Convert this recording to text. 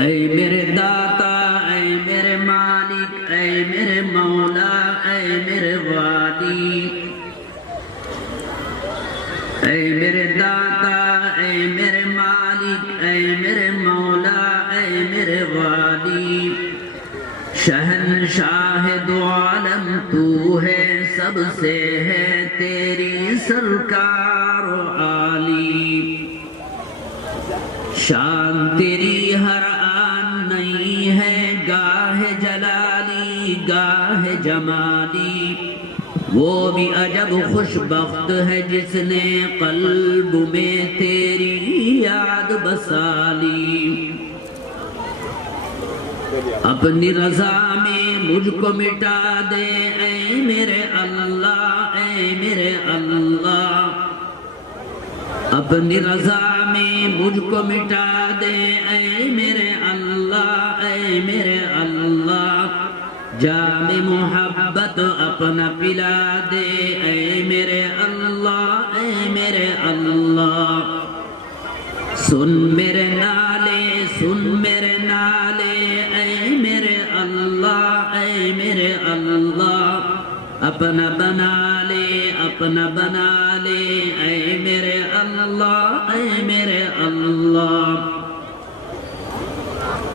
اے میرے داتا، اے میرے مالک، اے میرے مولا، اے میرے والی، اے میرے داتا، اے میرے مالک، اے میرے مولا، اے میرے والی، شہنشاہ دو عالم تو ہے، سب سے ہے تیری سرکار و عالی، شان تیری ہر آن نہیں ہے، گاہ جلالی گاہ جمالی، وہ بھی عجب خوش بخت ہے جس نے قلب میں تیری یاد بسالی، اپنی رضا میں مجھ کو مٹا دے اے میرے اللہ، اے میرے اللہ، اپنی رضا میں مجھ کو مٹا دے اے میرے اللہ، اے میرے اللہ، جام محبت اپنا پلا دے اے میرے اللہ، اے میرے اللہ، سن میرے نالے، سن میرے نالے اے میرے اللہ، اے میرے اللہ، اپنا بنا لے، اپنا بنا لے اے میرے اللہ، اے میرے اللہ،